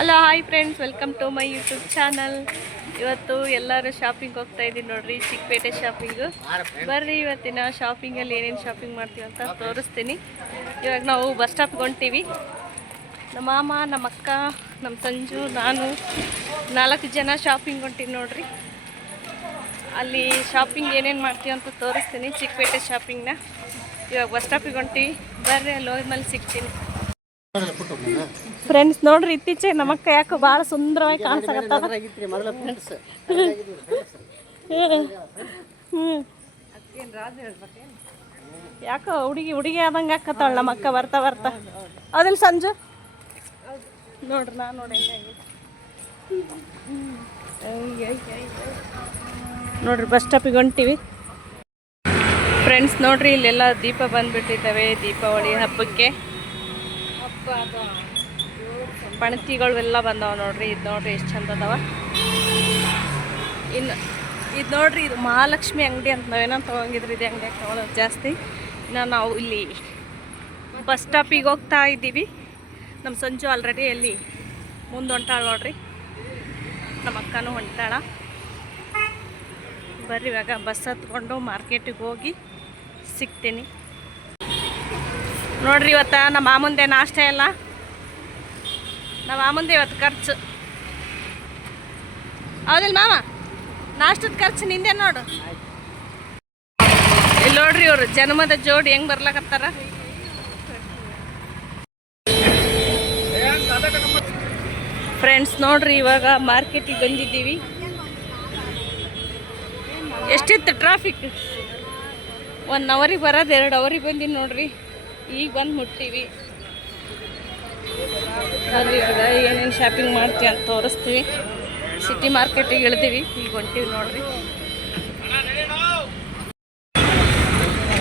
Hello hi friends welcome to my YouTube channel ಇವತ್ತು ಎಲ್ಲರೂ shopping ಹೋಗ್ತಾ ಇದ್ದೀನಿ ನೋಡ್ರಿ, ಚಿಕ್ಕಪೇಟೆ ಶಾಪಿಂಗು ಬರ್ರಿ ಇವತ್ತಿನ ಶಾಪಿಂಗಲ್ಲಿ ಏನೇನು ಶಾಪಿಂಗ್ ಮಾಡ್ತೀವಿ ಅಂತ ತೋರಿಸ್ತೀನಿ. ಇವಾಗ ನಾವು ಬಸ್ ಸ್ಟಾಪ್ಗೆ ಹೊಂಟೀವಿ. ನಮ್ಮ ಮಾಮ, ನಮ್ಮ ಅಕ್ಕ, ನಮ್ಮ ಸಂಜು, ನಾನು ನಾಲ್ಕು ಜನ ಶಾಪಿಂಗ್ ಹೊಂಟೀವಿ ನೋಡ್ರಿ. ಅಲ್ಲಿ ಶಾಪಿಂಗ್ ಏನೇನು ಮಾಡ್ತೀವಿ ಅಂತ ತೋರಿಸ್ತೀನಿ, ಚಿಕ್ಕಪೇಟೆ ಶಾಪಿಂಗ್ನ ಇವಾಗ ಬಸ್ ಸ್ಟಾಪಿಗೆ ಹೊಂಟೀವಿ. ಬರ್ರಿ, ಅಲ್ಲಿ ಹೋದ್ಮೇಲೆ ಸಿಗ್ತೀನಿ. ಫ್ರೆಂಡ್ಸ್ ನೋಡ್ರಿ, ಇತ್ತೀಚೆಗೆ ನಮ್ಮಕ್ಕ ಯಾಕೆ ಭಾಳ ಸುಂದರವಾಗಿ ಕಾಣಿಸಕತ್ತದ ಯಾಕೋ ಹುಡುಗಿ ಹುಡುಗಿ ಆದಂಗೆ ಹಾಕತ್ತಾಳ ನಮ್ಮ ಅಕ್ಕ, ಬರ್ತಾ ಬರ್ತಾ. ಅದಿಲ್ಲ ಸಂಜು? ನೋಡ್ರಿ ನಾ ನೋಡಿ ನೋಡ್ರಿ, ಬಸ್ ಸ್ಟಾಪಿಗೆ ಹೊಂಟಿವಿ. ಫ್ರೆಂಡ್ಸ್ ನೋಡ್ರಿ, ಇಲ್ಲೆಲ್ಲ ದೀಪ ಬಂದ್ಬಿಟ್ಟಿದ್ದಾವೆ, ದೀಪಾವಳಿ ಹಬ್ಬಕ್ಕೆ. ಪಣತಿಗಳು ಎಲ್ಲ ಬಂದಾವ ನೋಡ್ರಿ. ಇದು ನೋಡ್ರಿ ಎಷ್ಟು ಚಂದ ಅದಾವ. ಇನ್ನು ಇದು ನೋಡ್ರಿ, ಇದು ಮಹಾಲಕ್ಷ್ಮಿ ಅಂಗಡಿ ಅಂತ ನಾವೇನೋ ತೊಗೊಂಡಿದ್ರಿ ಇದೆ ಅಂಗಡಿ ತೊಗೊಳೋದು ಜಾಸ್ತಿ. ಇನ್ನು ನಾವು ಇಲ್ಲಿ ಬಸ್ ಸ್ಟಾಪಿಗೆ ಹೋಗ್ತಾ ಇದ್ದೀವಿ. ನಮ್ಮ ಸಂಜು ಆಲ್ರೆಡಿ ಅಲ್ಲಿ ಮುಂದೆ ಹೊಂಟಾಳ ನೋಡ್ರಿ. ನಮ್ಮ ಅಕ್ಕನೂ ಹೊಂಟಾಳ. ಬರ್ರಿ ಇವಾಗ ಬಸ್ ಹತ್ಕೊಂಡು ಮಾರ್ಕೆಟಿಗೆ ಹೋಗಿ ಸಿಗ್ತೀನಿ. ನೋಡ್ರಿ ಇವತ್ತ ನಮ್ಮ ಮಾಮುಂದೆ ನಾಷ್ಟ ಎಲ್ಲ. ನಮ್ಮ ಮಾಮುಂದೆ ಇವತ್ತು ಖರ್ಚು. ಹೌದಿಲ್ಲ ಮಾಮ? ನಾಷ್ಟದ ಖರ್ಚು ನಿಂದೆ ನೋಡು. ಇಲ್ಲಿ ನೋಡ್ರಿ ಇವರು ಜನ್ಮದ ಜೋಡಿ ಹೆಂಗ್ ಬರ್ಲಕತ್ತಾರ. ಫ್ರೆಂಡ್ಸ್ ನೋಡ್ರಿ ಇವಾಗ ಮಾರ್ಕೆಟಿಗೆ ಬಂದಿದ್ದೀವಿ. ಎಷ್ಟಿತ್ತು ಟ್ರಾಫಿಕ್ ಒನ್ ಅವರಿಗೆ ಬರೋದು ಎರಡು ಅವರಿಗೆ ಬಂದೀನಿ ನೋಡ್ರಿ. ಈಗ ಬಂದು ಮುಟ್ಟೀವಿ ಅಲ್ಲಿ ಇವಾಗ ಏನೇನು ಶಾಪಿಂಗ್ ಮಾಡ್ತೀವಿ ಅಂತ ತೋರಿಸ್ತೀವಿ. ಸಿಟಿ ಮಾರ್ಕೆಟಿಗೆ ಇಳಿದೀವಿ, ಈಗ ಹೊಂಟೀವಿ ನೋಡ್ರಿ.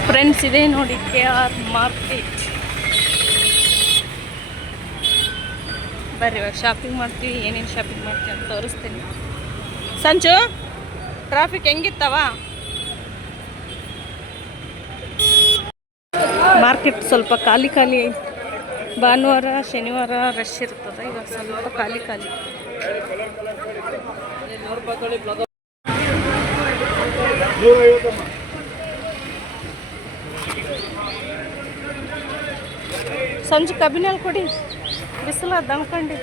ಫ್ರೆಂಡ್ಸ್ ಇದೆ ನೋಡಿ ಕೆ ಆರ್ ಮಾರ್ಕೆಟ್ ಬರ್ರಿ ಇವಾಗ ಶಾಪಿಂಗ್ ಮಾಡ್ತೀವಿ, ಏನೇನು ಶಾಪಿಂಗ್ ಮಾಡ್ತೀವಿ ಅಂತ ತೋರಿಸ್ತೀನಿ. ಸಂಜು ಟ್ರಾಫಿಕ್ ಹೆಂಗಿತ್ತವ? ಮಾರ್ಕೆಟ್ ಸ್ವಲ್ಪ ಖಾಲಿ ಖಾಲಿ. ಭಾನುವಾರ, ಶನಿವಾರ ರಶ್ ಇರ್ತದೆ. ಇವಾಗ ಸ್ವಲ್ಪ ಖಾಲಿ ಖಾಲಿ. ಸಂಜೆ ಕಬ್ಬಿನಲ್ಲಿ ಕೊಡಿ. ಬಿಸಿಲ ದಣ್ಕಂಡಿ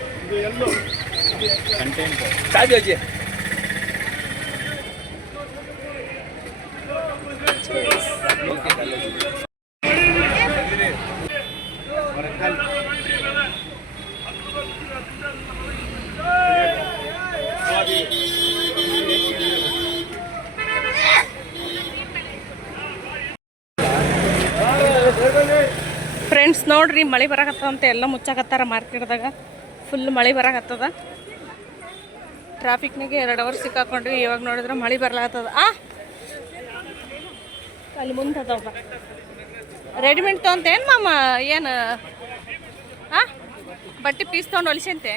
ಫ್ರೆಂಡ್ಸ್ ನೋಡ್ರಿ ಮಳೆ ಬರಾಕತ್ತದ ಎಲ್ಲ ಮುಚ್ಚಾಕತ್ತಾರ ಮಾರ್ಕೆಟ್ದಾಗ. ಫುಲ್ ಮಳೆ ಬರಾಕತ್ತದ. ಟ್ರಾಫಿಕ್ನಾಗೆ ಎರಡು ಅವರ್ ಸಿಕ್ಕಾಕೊಂಡ್ವಿ ಇವಾಗ ನೋಡಿದ್ರೆ ಮಳೆ ಬರ್ಲಾಕತ್ತದ. ಆ! ಅಲ್ಲಿ ಮುಂದೆ ಅದಾವ ರೆಡಿಮೇಡ್ ತೊಗೊಂತೇನು ಮಾಮ? ಏನು? ಆ? ಬಟ್ಟೆ ಪೀಸ್ ತೊಗೊಂಡು ಹೊಲಿಸಂತೆ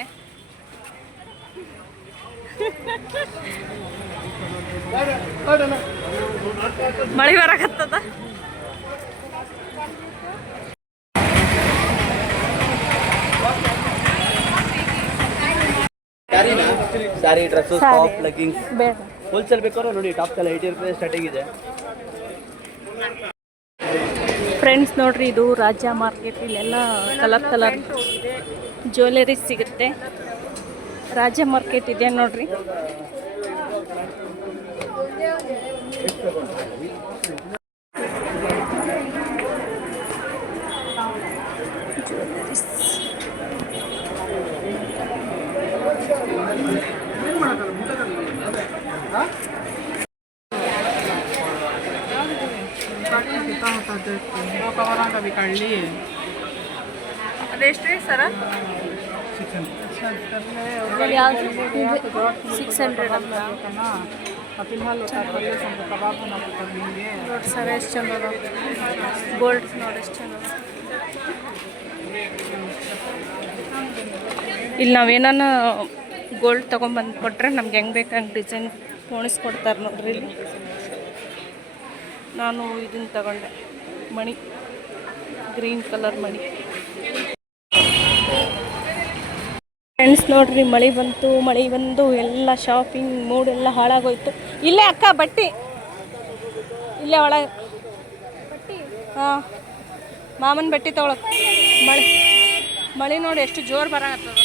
ಮಳೆ ಬರಾಕತ್ತದ. ಸ್ಯಾರಿ ಡ್ರೆಸ್ ಟಾಪ್ ಲೆಗ್ಗಿಂಗ್ಸ್ ಬೇಡ ಹೋಲ್ಸೇಲ್ ಬೇಕಾದ್ರೆ ನೋಡಿ ಟಾಪ್ ಎಲ್ಲ ಏಯ್ಟಿ ರುಪೀಸ್ ಸ್ಟಾರ್ಟಿಂಗ್ ಇದೆ. ಫ್ರೆಂಡ್ಸ್ ನೋಡ್ರಿ ಇದು ರಾಜ್ಯ ಮಾರ್ಕೆಟ್ ಇಲ್ಲೆಲ್ಲ ಕಲರ್ ಕಲರ್ ಜ್ಯುವೆಲರಿ ಸಿಗುತ್ತೆ. ರಾಜ್ಯ ಮಾರ್ಕೆಟ್ ಇದೆ ನೋಡ್ರಿ. ಅದೆಷ್ಟು ಸರ? ಸಿಕ್ಸ್ ಹಂಡ್ರೆಡ್ ಅಂತ ನೋಡಿ ಸರ್ ಎಷ್ಟು ಚಂದ ಅದ ಗೋಲ್ಡ್ ನೋಡಿ ಎಷ್ಟು ಚಂದ ಅದ ಇಲ್ಲಿ ನಾವೇನಾನ ಗೋಲ್ಡ್ ತೊಗೊಂಬಂದು ಕೊಟ್ರೆ ನಮ್ಗೆ ಹೆಂಗೆ ಬೇಕಂಗೆ ಡಿಸೈನ್ ಪೋಣಿಸ್ಕೊಡ್ತಾರೆ ನೋಡ್ರಿ ಇಲ್ಲಿ. ನಾನು ಇದನ್ನ ತಗೊಂಡೆ ಮಣಿ. ಗ್ರೀನ್ ಕಲರ್ ಮಣಿ. ಫ್ರೆಂಡ್ಸ್ ನೋಡ್ರಿ ಮಳೆ ಬಂತು ಮಳೆ ಬಂದು ಎಲ್ಲ ಶಾಪಿಂಗ್ ಮೂಡ್ ಎಲ್ಲ ಹಾಳಾಗೋಯ್ತು. ಇಲ್ಲೇ ಅಕ್ಕ ಬಟ್ಟಿ. ಇಲ್ಲೇ ಒಳಗೆ. ಹಾಂ. ಮಾಮನ ಬಟ್ಟೆ ತೊಗೊಳಕ್ ಮಳೆ. ಮಳೆ ನೋಡಿ ಎಷ್ಟು ಜೋರು ಬರತ್ತದ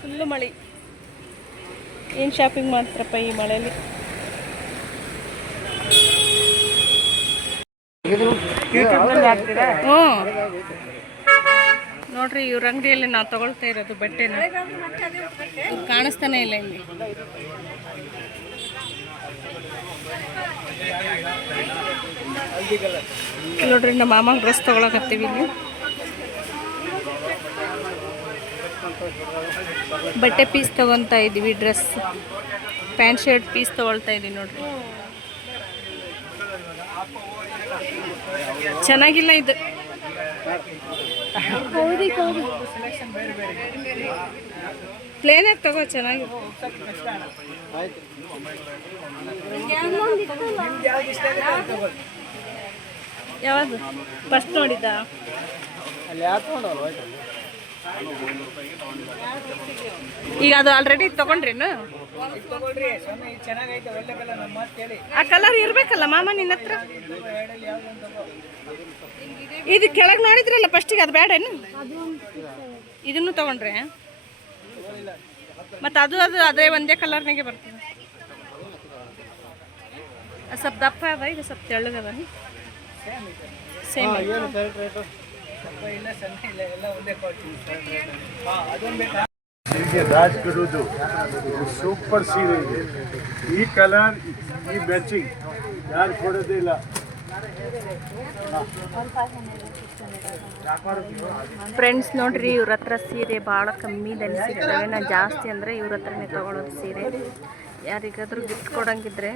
ಫುಲ್ಲು ಮಳೆ. ಏನು ಶಾಪಿಂಗ್ ಮಾಡ್ತಾರಪ್ಪ ಈ ಮಳೆಯಲ್ಲಿ ಹ್ಞೂ ನೋಡ್ರಿ ಇವ್ರ ಅಂಗಡಿಯಲ್ಲಿ ನಾವು ತಗೊಳ್ತಾ ಇರೋದು ಬಟ್ಟೆನ. ಕಾಣಿಸ್ತಾನೆ ಇಲ್ಲ ಇಲ್ಲಿ. ನೋಡ್ರಿ ನಮ್ಮ ಮಾಮ ಡ್ರೆಸ್ ತಗೊಳಕತ್ತೀವಿ ಇಲ್ಲಿ. ಬಟ್ಟೆ ಪೀಸ್ ತಗೊಂತ ಇದೀವಿ ಡ್ರೆಸ್. ಪ್ಯಾಂಟ್ ಶರ್ಟ್ ಪೀಸ್ ತಗೊಳ್ತಾ ಇದೀವಿ ನೋಡ್ರಿ. ಚೆನ್ನಾಗಿಲ್ಲ ಇದು. ಪ್ಲೇನೇ ತಗೋ ಚೆನ್ನಾಗಿ. ಯಾವ್ದು? ಫಸ್ಟ್ ನೋಡಿದ್ದ? ಅಲ್ಲಿ ಯಾಕೆ ಈಗ ಅದು ಆಲ್ರೆಡಿ ತಗೊಂಡ್ರೇನು ಆ ಕಲರ್ ಇರ್ಬೇಕಲ್ಲ ಮಾಮ ನಿನ್ನ ಹತ್ರ? ಇದು ಕೆಳಗೆ ನೋಡಿದ್ರಲ್ಲ ಫಸ್ಟಿಗೆ ಅದು ಬೇಡೇನು ಇದನ್ನು ತಗೊಂಡ್ರೆ? ಮತ್ತು ಅದು ಅದು ಅದೇ ಒಂದೇ ಕಲರ್ನಾಗೆ ಬರ್ತದೆ. ಅದು ಸ್ವಲ್ಪ ದಪ್ಪ ಅದ ಈಗ ಸ್ವಲ್ಪ ತೆಳ್ಳಗದ. ಸೇಮ್ ಏನು ಶರ್ಟ್ ರೇಟು ಇಲ್ಲ ಸಣ್ಣ ಇಲ್ಲ ಎಲ್ಲ ಒಂದೇ ಕ್ವಾಲಿಟಿ ಹಾಂ ಅದೊಂದು ಬೇಕಾ? ಹೀಗೆ ರಾಜ್ ಕೊಡೋದು ಸೂಪರ್ ಸೀರೆ ಇದೆ. ಈ ಕಲರ್ ಈ ಮ್ಯಾಚಿಂಗ್ ಯಾರು ಕೊಡೋದಿಲ್ಲ ಫ್ರೆಂಡ್ಸ್ ನೋಡ್ರಿ ಇವ್ರ ಹತ್ರ ಸೀರೆ ಭಾಳ ಕಮ್ಮಿ ಸಿಗ್ತವೆ ನಾ ಜಾಸ್ತಿ ಅಂದರೆ ಇವ್ರ ಹತ್ರನೇ ತಗೊಳ್ಳೋದು ಸೀರೆ. ಯಾರಿಗಾದ್ರೂ ಗಿಫ್ಟ್ ಕೊಡಂಗಿದ್ರೆ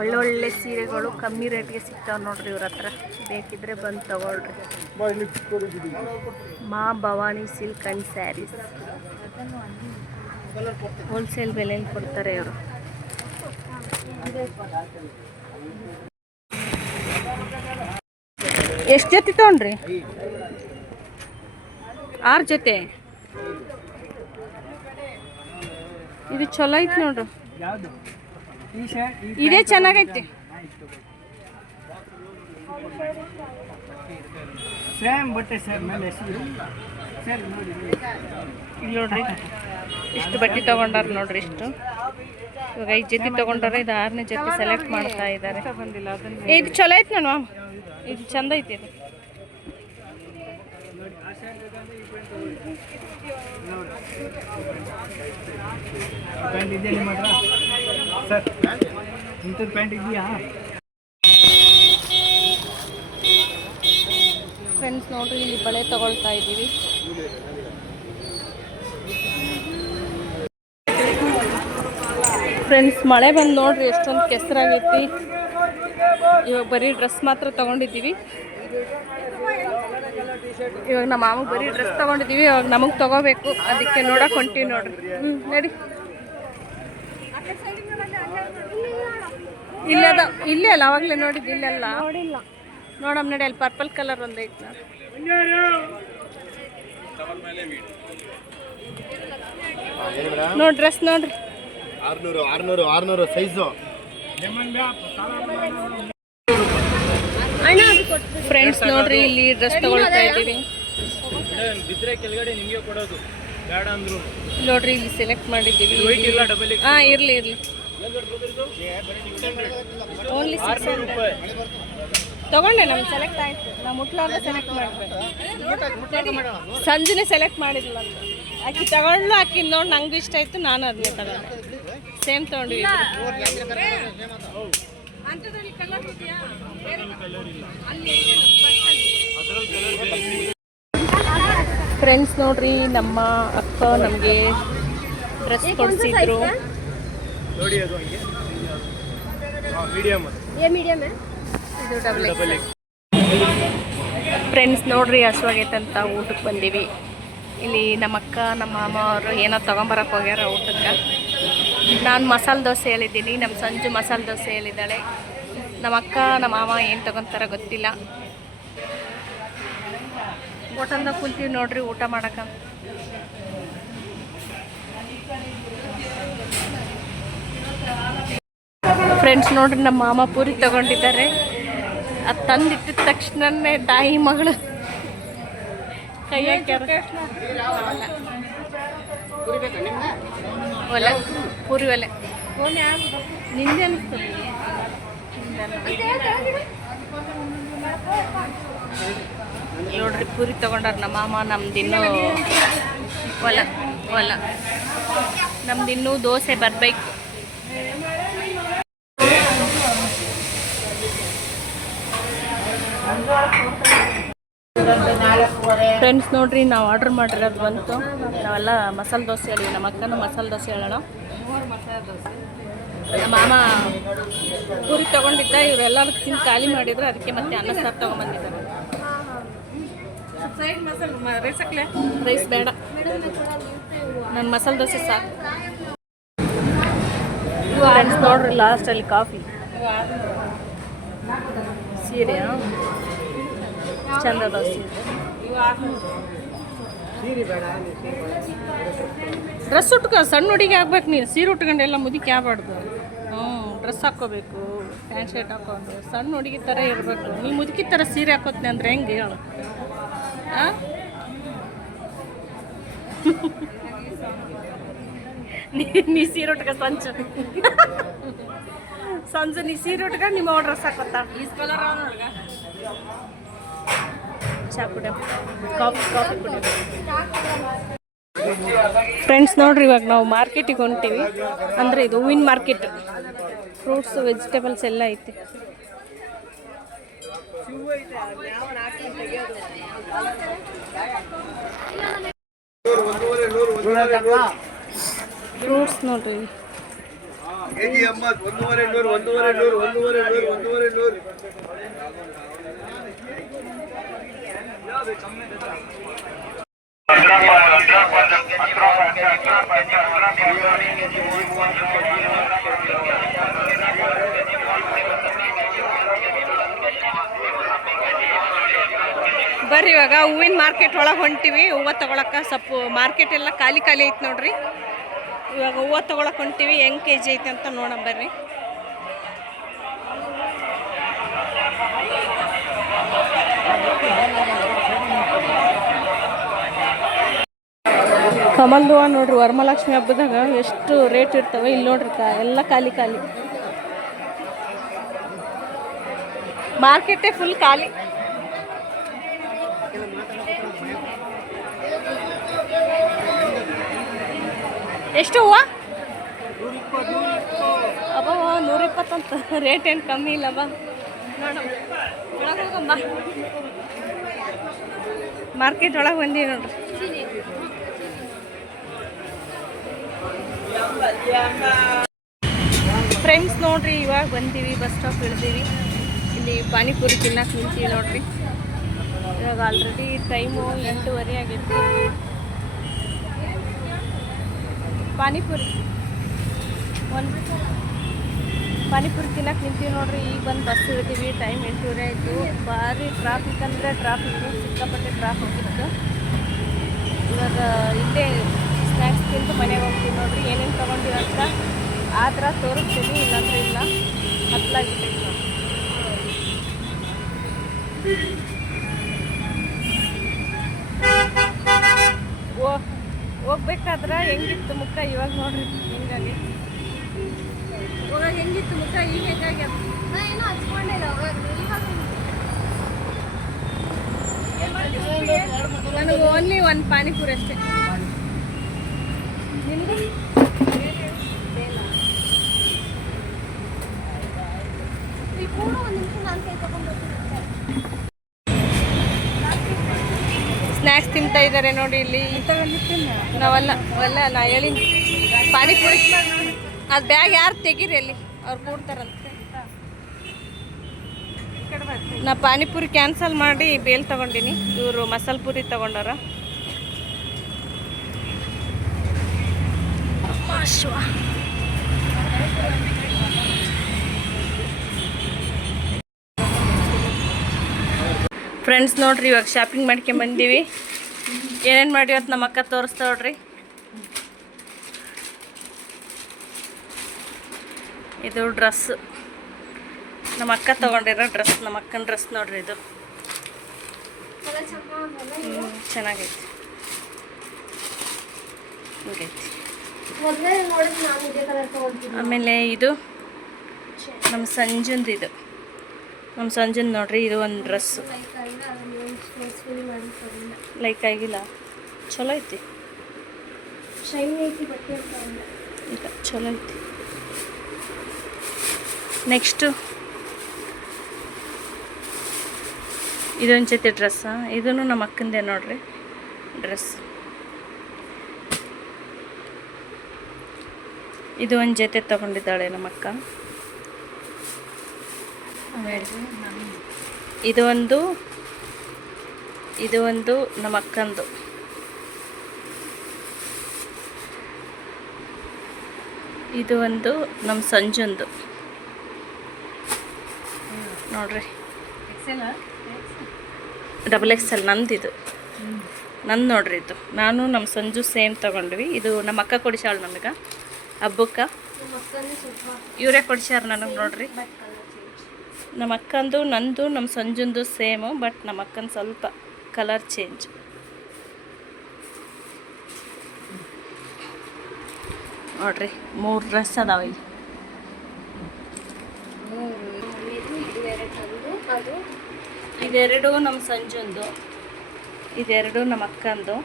ಒಳ್ಳೊಳ್ಳೆ ಸೀರೆಗಳು ಕಮ್ಮಿ ರೇಟ್ಗೆ ಸಿಗ್ತಾವೆ ನೋಡ್ರಿ ಇವ್ರ ಹತ್ರ. ಬೇಕಿದ್ರೆ ಬಂದು ತಗೊಳ್ರಿ. Maa Bhavani silk and sarees wholesale ಬೆಲೆಯಲ್ಲಿ ಕೊಡ್ತಾರೆ ಇವರು. ಎಷ್ಟು ಜೊತೆ ತೊಗೊಂಡ್ರಿ? ಆರು ಜೊತೆ? ಇದು ಚಲೋ ಐತೆ ನೋಡ್ರಿ. ಯಾವುದು? ಈ ಶರ್ಟ್ ಈ ಇದೇ ಚೆನ್ನಾಗೈತಿ. ಸೇಮ್ ಬಟ್ಟೆ ಸರ್ ಮೇಲೆ ಸೀರೆ ನೋಡಿ. ಇಲ್ಲಿ ನೋಡ್ರಿ. ಇಷ್ಟು ಬಟ್ಟೆ ತಗೊಂಡಾರ ನೋಡ್ರಿ ಇಷ್ಟು. ಇವಾಗ ಐದು ಜೊತೆ ತಗೊಂಡಾರ ಇದು ಆರನೇ ಜೊತೆ ಸೆಲೆಕ್ಟ್ ಮಾಡ್ತಾ ಇದ್ದಾರೆ ಇದು ಚಲೋ ಐತೆ ನಾನು ಮಾಮ. ಇದು ಚಂದ ಐತಿ ಇದು. ಪ್ಯಾಂಟ್ ಇದೆಯಾ ನಿಮ್ಮ ಹತ್ರ? ಸರ್, ಇಂಥದ್ದು ಪ್ಯಾಂಟ್ ಇದೆಯಾ? ಫ್ರೆಂಡ್ಸ್ ನೋಡ್ರಿ, ಇಲ್ಲಿ ಬಳೆ ತಗೊಳ್ತಾ ಇದ್ದೀವಿ. ಫ್ರೆಂಡ್ಸ್ ಮಳೆ ಬಂದು ನೋಡ್ರಿ, ಎಷ್ಟೊಂದು ಕೆಸರಾಗೈತಿ. ಇವಾಗ ಬರೀ ಡ್ರೆಸ್ ಮಾತ್ರ ತಗೊಂಡಿದ್ದೀವಿ. ಇವಾಗ ನಮ್ಮ ಮಾಮಗೆ ಬರೀ ಡ್ರೆಸ್ ತಗೊಂಡಿದ್ದೀವಿ, ಇವಾಗ ನಮಗೆ ತಗೋಬೇಕು. ಅದಕ್ಕೆ ನೋಡಕ್ ಹೊಂಟೀವಿ ನೋಡ್ರಿ. ಹ್ಞೂ ನಡಿ. ಇಲ್ಲೇ ಅದ ಇಲ್ಲೇ ಅಲ್ಲ ಅವಾಗಲೇ ನೋಡಿದ್ದು ಇಲ್ಲೆಲ್ಲ ನೋಡಮ್ ನಡಿ ಅಲ್ಲಿ ಪರ್ಪಲ್ ಕಲರ್ ಒಂದೈತಿ ನೋಡ್. ಡ್ರೆಸ್ ನೋಡ್ರಿ. ಆರ್ನೂರು ಆರ್ನೂರು ಆರ್ನೂರು ಸೈಜು ಫ್ರೆಂಡ್ಸ್ ನೋಡ್ರಿ ಇಲ್ಲಿ ಡ್ರೆಸ್ ತಗೊಳ್ತಾ ಇದ್ದೀವಿ. ನೋಡ್ರಿ ಇಲ್ಲಿ ಸೆಲೆಕ್ಟ್ ಮಾಡಿದ್ದೀವಿ ಇಲ್ಲ ಡಬಲ್ ಹಾ ಇರ್ಲಿ ಇರ್ಲಿ. ಓನ್ಲಿ ಸಿಕ್ಸ್ ಹಂಡ್ರೆಡ್ ತಗೊಂಡೆ ನಮ್ಗೆ ಸೆಲೆಕ್ಟ್ ಆಯ್ತು. ನಾವು ಮುಟ್ಲಾರ್ದ ಸೆಲೆಕ್ಟ್ ಮಾಡ್ಬೇಕು. ಸಂಜೆನೆ ಸೆಲೆಕ್ಟ್ ಮಾಡಿದ್ಲ ಅಂತ ಆಕಿ ತಗೊಂಡ್ಲು ಆಕಿ ನೋಡಿ ನಂಗೂ ಇಷ್ಟ ಆಯ್ತು ನಾನು ಅದನ್ನೇ ತಗೊಂಡೆ ಸೇಮ್ ತಗೊಂಡ್ವಿ ಫ್ರೆಂಡ್ಸ್ ನೋಡ್ರಿ ನಮ್ಮ ಅಕ್ಕ ನಮಗೆ ಡ್ರೆಸ್ ಕೊಡಿಸಿದ್ರು. ನೋಡಿ ಅದು ಹಂಗೆ. ಮೀಡಿಯಮ್ ಇದು ಡಬಲ್ ಫ್ರೆಂಡ್ಸ್ ನೋಡ್ರಿ ಹಸುವಾಗೈತಂತ ಊಟಕ್ಕೆ ಬಂದೀವಿ. ಇಲ್ಲಿ ನಮ್ಮ ಅಕ್ಕ ನಮ್ಮ ಮಾಮ ಅವರು ಏನೋ ತೊಗೊಂಬರಕ್ಕೆ ಹೋಗ್ಯಾರ ಊಟಕ್ಕೆ. ನಾನು ಮಸಾಲೆ ದೋಸೆ ಹೇಳಿದ್ದೀನಿ ನಮ್ಮ ಸಂಜು ಮಸಾಲೆ ದೋಸೆ ಹೇಳಿದ್ದಾಳೆ. ನಮ್ಮ ಅಕ್ಕ ನಮ್ಮ ಮಾಮ ಏನು ತೊಗೊತಾರ ಗೊತ್ತಿಲ್ಲ. ಹೋಟೆಲ್ದಾಗ ಕುಂತೀವಿ ನೋಡ್ರಿ ಊಟ ಮಾಡಕ ಫ್ರೆಂಡ್ಸ್ ನೋಡ್ರಿ, ನಮ್ಮ ಮಾಮ ಪೂರಿ ತಗೊಂಡಿದ್ದಾರೆ. ಅದು ತಂದಿಟ್ಟಿದ ತಕ್ಷಣನೇ ತಾಯಿ ಮಗಳು ಒಲೆ, ಪೂರಿ ಒಲೆ. ನಿಂದೆ ನೋಡ್ರಿ, ಪೂರಿ ತಗೊಂಡಾರ ನಮ್ಮ ಮಾಮ, ನಮ್ದಿನ್ನೂ ಹೊಲ ಹೊಲ ನಮ್ದಿನ್ನೂ ದೋಸೆ ಬರಬೇಕು. ಫ್ರೆಂಡ್ಸ್ ನೋಡ್ರಿ, ನಾವು ಆರ್ಡರ್ ಮಾಡಿರೋದು ಬಂತು. ನಾವೆಲ್ಲ ಮಸಾಲೆ ದೋಸೆ ಹೇಳಿ, ನಮ್ಮ ಅಕ್ಕನೂ ಮಸಾಲೆ ದೋಸೆ ಹೇಳೋಣ. ಮಾಮ ಪೂರಿ ತಗೊಂಡಿದ್ದ, ಇವರೆಲ್ಲರೂ ತಿಂದು ಖಾಲಿ ಮಾಡಿದ್ರು, ಅದಕ್ಕೆ ಮತ್ತೆ ಅನ್ನ ಸಾರು ತಗೊಂಬಂದಿದ್ದಾರೆ. ರೈಸ್ ಬೇಡ. ನನ್ನ ಮಸಾಲೆ ದೋಸೆ ಸಾಕು. ಫ್ರೆಂಡ್ಸ್ ನೋಡ್ರಿ ಲಾಸ್ಟಲ್ಲಿ ಕಾಫಿ ಸೀರೆ ಚಂದ ದೋಸೆ ಡ್ರೆಸ್ ಉಟ್ಕೊ, ಸಣ್ಣ ಹುಡುಗಿ ಆಗ್ಬೇಕು ನೀನು. ಸೀರೆ ಉಟ್ಕೊಂಡು ಎಲ್ಲ ಮುದುಕಿ ಆಗ್ಬಾರ್ದು. ಹ್ಞೂ ಡ್ರೆಸ್ ಹಾಕ್ಕೋಬೇಕು ಪ್ಯಾಂಟ್ ಶರ್ಟ್ ಹಾಕೊಂಡು ಸಣ್ಣ ಹುಡುಗಿ ಥರ ಇರಬೇಕು. ನೀ ಮುದುಕಿ ಥರ ಸೀರೆ ಹಾಕೋತೀನಿ ಅಂದ್ರೆ ಹೆಂಗೆ ಹೇಳು? ಆ? ನೀ ಸೀರೆ ಉಟ್ಕ ಸಂಜು ಸಂಜೆ, ನೀ ಸೀರೆ ಉಟ್ಕ, ನಿಮ್ಮ ಡ್ರೆಸ್ ಹಾಕೋತ ಚಾ ಕುಡಿಯ ಕಾಫಿ ಕಾಫಿ ಕುಡಿಯ ಫ್ರೆಂಡ್ಸ್ ನೋಡ್ರಿ, ಇವಾಗ ನಾವು ಮಾರ್ಕೆಟಿಗೆ ಹೊಂಟೀವಿ. ಅಂದರೆ ಇದು ಹೂವಿನ ಮಾರ್ಕೆಟ್ ಫ್ರೂಟ್ಸ್ ವೆಜಿಟೇಬಲ್ಸ್ ಎಲ್ಲ ಐತೆ. ಫ್ರೂಟ್ಸ್ ನೋಡ್ರಿ. ಬರ್ರಿ ಇವಾಗ, ಹೂವಿನ ಮಾರ್ಕೆಟ್ ಒಳಗೆ ಹೊಂಟಿವಿ. ಹೂವು ತಗೊಳಕ್ಕೆ ಸ್ವಲ್ಪ ಮಾರ್ಕೆಟ್ ಎಲ್ಲ ಖಾಲಿ ಖಾಲಿ ಐತೆ ನೋಡ್ರಿ. ಇವಾಗ ಹೂವು ತಗೊಳಕ್ಕೆ ಹೊಂಟಿವಿ, ಹೆಂಗೆ ಕೆ ಜಿ ಐತೆ ಅಂತ ನೋಡೋಣ ಬರ್ರಿ. ಕಮಲ್ ಹೂವ ನೋಡ್ರಿ, ವರಮಹಾಲಕ್ಷ್ಮಿ ಹಬ್ಬದಾಗ ಎಷ್ಟು ರೇಟ್ ಇರ್ತವೆ ಇಲ್ಲಿ ನೋಡ್ರಿ ಎಲ್ಲ ಖಾಲಿ ಖಾಲಿ. ಮಾರ್ಕೆಟೇ ಫುಲ್ ಖಾಲಿ. ಎಷ್ಟು ಹೂವ? ಅಬ್ಬ ನೂರಿಪ್ಪತ್ತಂತ ರೇಟ್ ಏನು ಕಮ್ಮಿ ಇಲ್ಲ ಮಾರ್ಕೆಟ್ ಒಳಗೆ ಬಂದೀವಿ ನೋಡ್ರಿ. ಫ್ರೆಂಡ್ಸ್ ನೋಡ್ರಿ, ಇವಾಗ ಬಂದೀವಿ ಬಸ್ ಸ್ಟಾಪ್ ಇಳಿದೀವಿ. ಇಲ್ಲಿ ಪಾನಿಪುರಿ ತಿನ್ನಕ್ಕೆ ನಿಂತೀವಿ ನೋಡ್ರಿ. ಇವಾಗ ಆಲ್ರೆಡಿ ಟೈಮು ಎಂಟೂವರೆ ಆಗಿತ್ತು ಪಾನಿಪುರಿ. ಒಂದು ಪಾನಿಪುರಿ ತಿನ್ನಕ್ಕೆ ನಿಂತೀವಿ ನೋಡ್ರಿ. ಈಗ ಬಂದು ಬಸ್ ಇಳಿದೀವಿ ಟೈಮ್ ಎಂಟೂವರೆ ಆಯಿತು. ಭಾರಿ ಟ್ರಾಫಿಕ್ ಅಂದರೆ ಟ್ರಾಫಿಕ್ ಸಿಕ್ಕಾಪಟ್ಟೆ ಟ್ರಾಫಿಕ್ ಇತ್ತು. ಇವಾಗ, ಇಲ್ಲೇ ಸ್ನ್ಯಾಕ್ಸ್ ತಿಂದು ಮನೆಗೆ ಹೋಗ್ತೀವಿ ನೋಡ್ರಿ. ಏನೇನು ತೊಗೊಂಡಿವಿ ಅಂತ ಆ ಥರ ತೋರಿಸ್ತೀನಿ ಇಲ್ಲಾಂದ್ರೆ ಇಲ್ಲ. ಹತ್ತಲಾಗಿದೆ ನೋಡಿ ಓ ಹೋಗ್ಬೇಕಾದ್ರೆ ಹೆಂಗಿತ್ತು ಮುಖ ಇವಾಗ ನೋಡ್ರಿ ಹಿಂಗಾಗಿ ಇವಾಗ ಹೆಂಗಿತ್ತು ಮುಖ? ಈಗ ಹೆಂಗಾಗಿ ನನಗೆ ಓನ್ಲಿ ಒಂದು ಪಾನಿಪುರಿ ಅಷ್ಟೇ. ಸ್ನ್ಯಾಕ್ಸ್ ತಿಂತಾ ಇದ್ದಾರೆ ನೋಡಿ ಇಲ್ಲಿ. ನಾವಲ್ಲ ಅಲ್ಲ ನಾ ಹೇಳಿ ಪಾನಿಪುರಿ. ಅದು ಬ್ಯಾಗ್ ಯಾರು ತೆಗೀರಿ ಅಲ್ಲಿ? ಅವ್ರು ಕೊಡ್ತಾರಂತೆ. ನಾ ಪಾನಿಪುರಿ ಕ್ಯಾನ್ಸಲ್ ಮಾಡಿ ಬೇಲ್ ತಗೊಂಡಿನಿ. ಇವರು ಮಸಾಲೆ ಪುರಿ ತಗೊಂಡಾರ. ಫ್ರೆಂಡ್ಸ್ ನೋಡ್ರಿ, ಇವಾಗ ಶಾಪಿಂಗ್ ಮಾಡ್ಕೊಂಬಂದೀವಿ ಏನೇನು ಮಾಡಿ ಅಂತ ನಮ್ಮ ಅಕ್ಕ ತೋರಿಸ್ತಾ ನೋಡ್ರಿ. ಇದು ಡ್ರೆಸ್ ನಮ್ಮ ಅಕ್ಕ ತಗೊಂಡಿರೋ ಡ್ರೆಸ್ ನಮ್ಮಕ್ಕನ ಡ್ರೆಸ್ ನೋಡ್ರಿ ಇದು. ಚೆನ್ನಾಗೈತಿ. ಹಿಂಗೈತಿ. ಆಮೇಲೆ ಇದು ನಮ್ಮ ಸಂಜುಂದು ಇದು. ನಮ್ಮ ಸಂಜುನ್ ನೋಡ್ರಿ ಇದು ಒಂದು ಡ್ರೆಸ್ ಲೈಕ್ ಆಗಿಲ್ಲ. ಚಲೋ ಐತಿ. ಇಲ್ಲ ಚಲೋ ಐತಿ. ನೆಕ್ಸ್ಟು ಇದೊಂದು ಜೊತೆ ಡ್ರೆಸ್ಸಾ ಇದೂ ನಮ್ಮ ಅಕ್ಕಂದೇ ನೋಡ್ರಿ. ಡ್ರೆಸ್ ಇದು ಒಂದು ಜೊತೆ ತಗೊಂಡಿದ್ದಾಳೆ ನಮ್ಮ ಅಕ್ಕ ಆಮೇಲೆ ಇದು ಒಂದು ಇದು ಒಂದು ನಮ್ಮ ಅಕ್ಕಂದು ಇದು ಒಂದು ನಮ್ಮ ಸಂಜುಂದು. ನೋಡ್ರಿ. ಡಬಲ್ ಎಕ್ಸ್ ಎಲ್ ನಂದಿದು. ನಂದು ನೋಡ್ರಿ ಇದು. ನಾನು ನಮ್ಮ ಸಂಜು ಸೇಮ್ ತಗೊಂಡ್ವಿ. ಇದು ನಮ್ಮ ಅಕ್ಕ ಕೊಡಿಸಾಳು ನನಗೆ. ಹಬ್ಬಕ್ಕೆ? ಇವರೇ ಕೊಡ್ಸ್ಯಾರ ನನಗೆ ನೋಡ್ರಿ. ನಮ್ಮ ಅಕ್ಕಂದು ನಂದು ನಮ್ಮ ಸಂಜುಂದು ಸೇಮು ಬಟ್ ನಮ್ಮ ಅಕ್ಕನ ಸ್ವಲ್ಪ ಕಲರ್ ಚೇಂಜ್ ನೋಡ್ರಿ ಮೂರು ಡ್ರೆಸ್ ಅದಾವ ಇಲ್ಲಿ. ಇದೆರಡು ನಮ್ಮ ಸಂಜುಂದು ಇದೆರಡು ನಮ್ಮ ಅಕ್ಕಂದು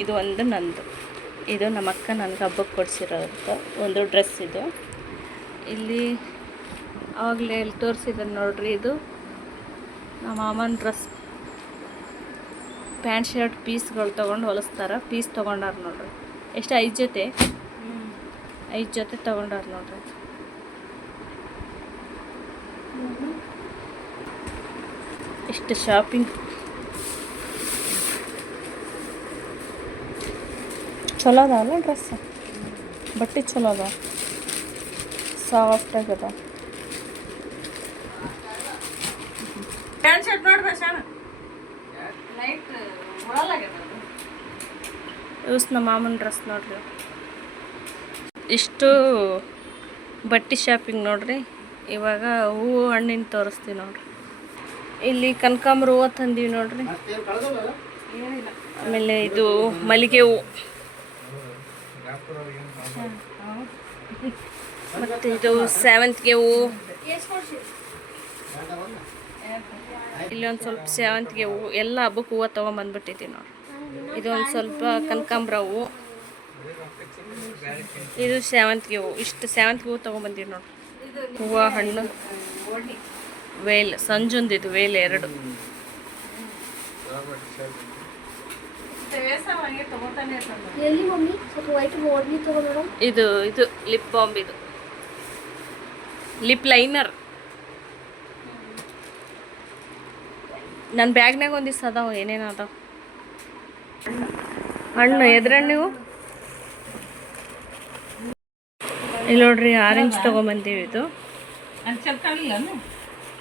ಇದು ಒಂದು ನಂದು. ಇದು ನಮ್ಮ ಅಕ್ಕ ನನಗೆ ಹಬ್ಬಕ್ಕೆ ಕೊಡಿಸಿರೋದು ಒಂದು ಡ್ರೆಸ್ ಇದು. ಇಲ್ಲಿ ಆವಾಗಲೇ ಇಲ್ಲಿ ತೋರಿಸಿದ್ರು ನೋಡ್ರಿ ಇದು. ನಮ್ಮ ಮಾಮನ ಡ್ರೆಸ್. ಪ್ಯಾಂಟ್, ಶರ್ಟ್, ಪೀಸ್ಗಳು ತೊಗೊಂಡು ಹೊಲಿಸ್ತಾರ. ಪೀಸ್ ತೊಗೊಂಡಾರ ನೋಡ್ರಿ. ಎಷ್ಟು ಐದು ಜೊತೆ? ಐದು ಜೊತೆ ತೊಗೊಂಡಾರ ನೋಡ್ರಿ. ಇಷ್ಟು ಶಾಪಿಂಗ್ ಚಲೋ ಅದಾವಲ್ಲ ಡ್ರೆಸ್ ಬಟ್ಟೆ ಚಲೋ ಅದ ಸಾಫ್ಟ್ ಆಗದ ಪ್ಯಾಂಟ್ ಶರ್ಟ್ ನಮ್ಮ ಮಾಮನ ಡ್ರೆಸ್ ನೋಡ್ರಿ. ಇಷ್ಟು ಬಟ್ಟೆ ಶಾಪಿಂಗ್ ನೋಡ್ರಿ. ಇವಾಗ ಹೂವು ಹಣ್ಣಿನ ತೋರಿಸ್ತೀವಿ ನೋಡ್ರಿ. ಇಲ್ಲಿ ಕನಕಾಂಬ್ರ ಹೂವು ತಂದೀವಿ ನೋಡ್ರಿ. ಆಮೇಲೆ ಇದು ಮಲ್ಲಿಗೆ ಹೂವು ಮತ್ತು ಇದು ಸೇವಂತಿಗೆ ಹೂವು ಇಲ್ಲೊಂದು ಸ್ವಲ್ಪ ಸೇವಂತಿಗೆ ಹೂವು ಎಲ್ಲ ಹಬ್ಬಕ್ಕೆ ಹೂವು ತೊಗೊಂಬಂದ್ಬಿಟ್ಟಿದ್ದೀವಿ ನೋಡಿ ಇದೊಂದು ಸ್ವಲ್ಪ ಕನಕಾಂಬ್ರ ಹೂವು ಇದು ಸೇವಂತಿಗೆ ಹೂವು ಇಷ್ಟು ಸೇವಂತಿಗೆ ಹೂವು ತೊಗೊಂಬಂದಿವಿ ನೋಡಿ. ಹೂವು ಹಣ್ಣು ವೇಲ್ ಸಂಜೊಂದಿದ್ದು ವೇಲ್ ಎರಡು. ಎಲ್ಲಿ ಮಮ್ಮಿ? ಸ್ವಲ್ಪ ವೈಟ್ ಓಡ್ಲಿ ತಗೋ ಮೇಡಮ್ ಇದು ಇದು ಲಿಪ್ ಬಾಂಬ್ ಇದು. ಲಿಪ್ ಲೈನರ್ ನನ್ನ ಬ್ಯಾಗ್ನಾಗ ಒಂದಿಷ್ಟು ಅದಾವ ಏನೇನು ಅದಾವ? ಹಣ್ಣು ಎದ್ರಣ್ಣು ಇಲ್ಲಿ ನೋಡ್ರಿ ಆರೆಂಜ್ ತೊಗೊಂಬಂದೀವಿ ಇದು.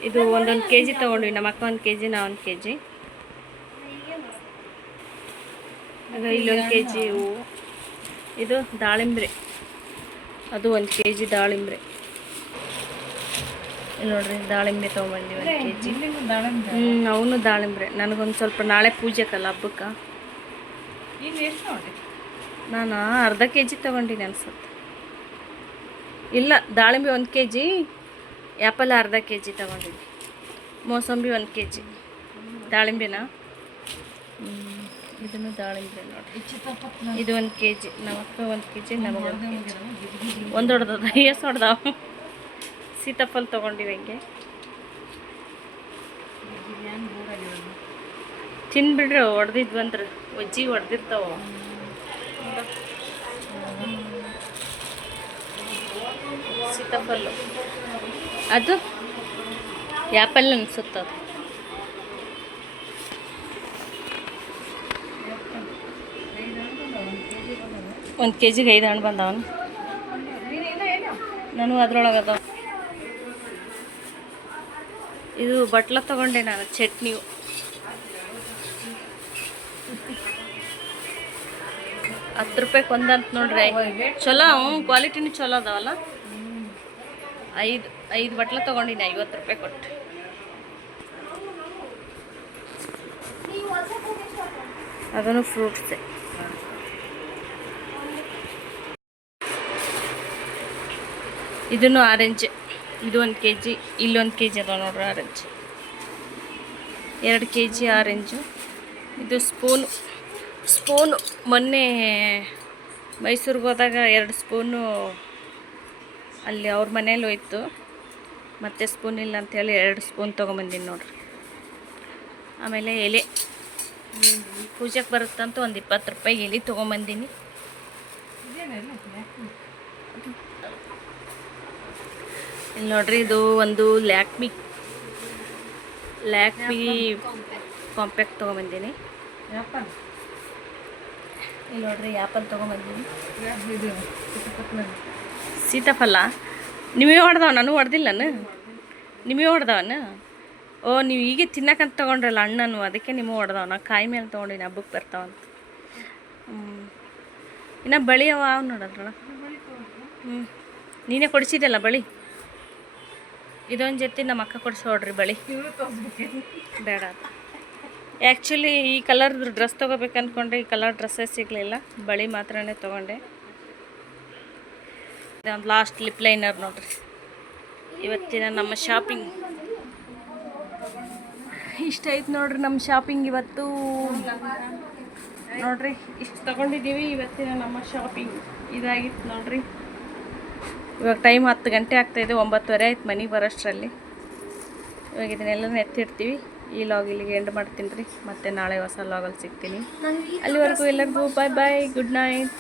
ಇದು ಒಂದೊಂದು ಕೆ ಜಿ ತೊಗೊಂಡ್ವಿ ನಮ್ಮ ಅಕ್ಕ ಒಂದು ಕೆ ಜಿ ನಾ ಒಂದು ಕೆ ಜಿ ಇಲ್ಲೊಂದು ಕೆ ಜಿ ಹೂವು. ಇದು ದಾಳಿಂಬ್ರೆ. ಅದು ಒಂದು ಕೆ ಜಿ ದಾಳಿಂಬ್ರೆ. ಇಲ್ಲಿ ನೋಡ್ರಿ ದಾಳಿಂಬೆ ತೊಗೊಂಬಂದಿ ಒಂದು ಕೆ ಜಿ ಹ್ಞೂ ಅವನು ದಾಳಿಂಬ್ರೆ. ನನಗೊಂದು ಸ್ವಲ್ಪ ನಾಳೆ ಪೂಜೆಕಲ್ಲ ಹಬ್ಬಕ್ಕೆ. ನಾನು ಅರ್ಧ ಕೆ ಜಿ ತೊಗೊಂಡಿನಿ ಅನ್ಸುತ್ತೆ. ಇಲ್ಲ ದಾಳಿಂಬೆ ಒಂದು ಕೆ ಜಿ ಆ್ಯಪಲ್ ಅರ್ಧ ಕೆ ಜಿ ಮೋಸಂಬಿ ಒಂದು ಕೆ ಜಿ ದಾಳಿಂಬೆನಾ? ಹ್ಮ್. ಇದನ್ನು ದಾಳಿಂಬೆ ನೋಡಿ. ಇದು ಒಂದು ಕೆ ಜಿ ನಮ್ಮ ಅಕ್ಕ ಒಂದು ಕೆ ಜಿ ನಮಗೆ ಒಂದು ಒಂದು ಹೊಡೆದ ಎಷ್ಟು ಹೊಡೆದಾವ ಸೀತಾಫಲ್ ತೊಗೊಂಡಿವಿ ಹಂಗೆ. ತಿನ್ಬಿಡ್ರಿ ಹೊಡೆದಿದ್ವಿ ಅಂದ್ರೆ ಒಜ್ಜಿ ಹೊಡೆದಿರ್ತಾವ ಸೀತಾಫಲ್ಲು ಅದು ಆ್ಯಪಲ್ ಅನ್ಸುತ್ತೆ ಒಂದು ಕೆ ಜಿಗೆ ಐದು ಹಣ್ಣು ಬಂದವನು ನಾನು ಅದ್ರೊಳಗದ ಇದು ಬಟ್ಲ ತಗೊಂಡೆ ನಾನು ಚಟ್ನಿ ಹತ್ತು ರೂಪಾಯಿಗೆ ಒಂದಂತ ನೋಡ್ರಿ ಚಲೋ ಹ್ಞೂ ಕ್ವಾಲಿಟಿನೂ ಚಲೋ ಅದಾವಲ್ಲ ಐದು ಐದು ಬಟ್ಲ ತೊಗೊಂಡಿನಿ ಐವತ್ತು ರೂಪಾಯಿ ಕೊಟ್ಟು ಅದನ್ನು ಫ್ರೂಟ್ಸೇ ಇದನ್ನು ಆರೆಂಜ್, ಇದು ಒಂದು ಕೆ ಜಿ ಇಲ್ಲೊಂದು ಕೆ ಜಿ ಅಲ್ಲ ನೋಡ್ರಿ ಆರೆಂಜ್. ಎರಡು ಕೆ ಜಿ ಆರೆಂಜು. ಇದು ಸ್ಪೂನು ಸ್ಪೂನು ಮೊನ್ನೆ ಮೈಸೂರಿಗೆ ಹೋದಾಗ ಎರಡು ಸ್ಪೂನು ಅಲ್ಲಿ ಅವ್ರ ಮನೇಲಿ ಹೋಯ್ತು. ಮತ್ತೆ ಸ್ಪೂನ್ ಇಲ್ಲ ಅಂಥೇಳಿ ಎರಡು ಸ್ಪೂನ್ ತೊಗೊಂಬಂದೀನಿ ನೋಡ್ರಿ. ಆಮೇಲೆ ಎಲೆ, ಪೂಜೆಗೆ ಬರುತ್ತಂತ ಒಂದು ಇಪ್ಪತ್ತು ರೂಪಾಯಿ ಎಲೆ ತೊಗೊಂಬಂದೀನಿ. ಇಲ್ಲಿ ನೋಡ್ರಿ ಇದು ಒಂದು ಲ್ಯಾಕ್ಮಿ ಲ್ಯಾಕ್ಮಿ ಕಾಂಪ್ಯಾಕ್ಟ್ ತೊಗೊಂಬಂದೀನಿ. ಇಲ್ಲಿ ನೋಡ್ರಿ ಆ್ಯಪಲ್ ತೊಗೊಂಬಂದೀನಿ. ಸೀತಾಫಲ. ನಿಮಗೆ ಹೊಡೆದವ? ನಾನು ಹೊಡೆದಿಲ್ಲನ ನಿಮಗೆ ಹೊಡೆದವನ ಓ ನೀವು ಹೀಗೆ ತಿನ್ನಕಂತ ತೊಗೊಂಡ್ರಲ್ಲ ಅಣ್ಣನು ಅದಕ್ಕೆ ನಿಮಗೆ ಹೊಡೆದವ. ನಾ ಕಾಯಿ ಮೇಲೆ ತೊಗೊಂಡಿನಿ ಹಬ್ಬಕ್ಕೆ ಬರ್ತಾವಂತ ಹ್ಞೂ ಇನ್ನು ಬಳಿ ಅವ ಅವ್ ಹ್ಞೂ ನೀನೇ ಕೊಡಿಸಿದ್ದಲ್ಲ ಬಳಿ? ಇದೊಂದು ಜೊತೆ ನಮ್ಮ ಅಕ್ಕ ಕೊಡಿಸಿ ನೋಡ್ರಿ ಬಳಿ. ಬೇಡ ಆ್ಯಕ್ಚುಲಿ ಈ ಕಲರ್ದು ಡ್ರೆಸ್ ತೊಗೋಬೇಕು ಅಂದ್ಕೊಂಡೆ ಈ ಕಲರ್ ಡ್ರೆಸ್ಸೇ ಸಿಗಲಿಲ್ಲ. ಬಳಿ ಮಾತ್ರನೇ ತೊಗೊಂಡೆ. ಇದೊಂದು ಲಾಸ್ಟ್ ಲಿಪ್ ಲೈನರ್ ನೋಡ್ರಿ. ಇವತ್ತಿನ ನಮ್ಮ ಶಾಪಿಂಗ್ ಇಷ್ಟ ಐತೆ ನೋಡ್ರಿ ನಮ್ಮ ಶಾಪಿಂಗ್ ಇವತ್ತು. ನೋಡ್ರಿ ಇಷ್ಟು ತಗೊಂಡಿದ್ದೀವಿ ಇವತ್ತಿನ ನಮ್ಮ ಶಾಪಿಂಗ್ ಇದಾಗಿತ್ತು ನೋಡ್ರಿ. ಇವಾಗ ಟೈಮ್ ಹತ್ತು ಗಂಟೆ ಆಗ್ತಾಯಿದೆ ಒಂಬತ್ತುವರೆ ಆಯ್ತು ಮನೆಗೆ ಬರೋಷ್ಟರಲ್ಲಿ. ಇವಾಗ ಇದನ್ನೆಲ್ಲ ಎತ್ತಿಡ್ತೀವಿ ಈ ಲಾಗ್ ಇಲ್ಲಿಗೆ ಎಂಡ್ ಮಾಡ್ತೀನಿ ರೀ. ಮತ್ತೆ ನಾಳೆ ಹೊಸ ಲಾಗಲ್ಲಿ ಸಿಗ್ತೀನಿ. ಅಲ್ಲಿವರೆಗೂ ಎಲ್ಲರಿಗೂ ಬಾಯ್ ಬಾಯ್ ಗುಡ್ ನೈಟ್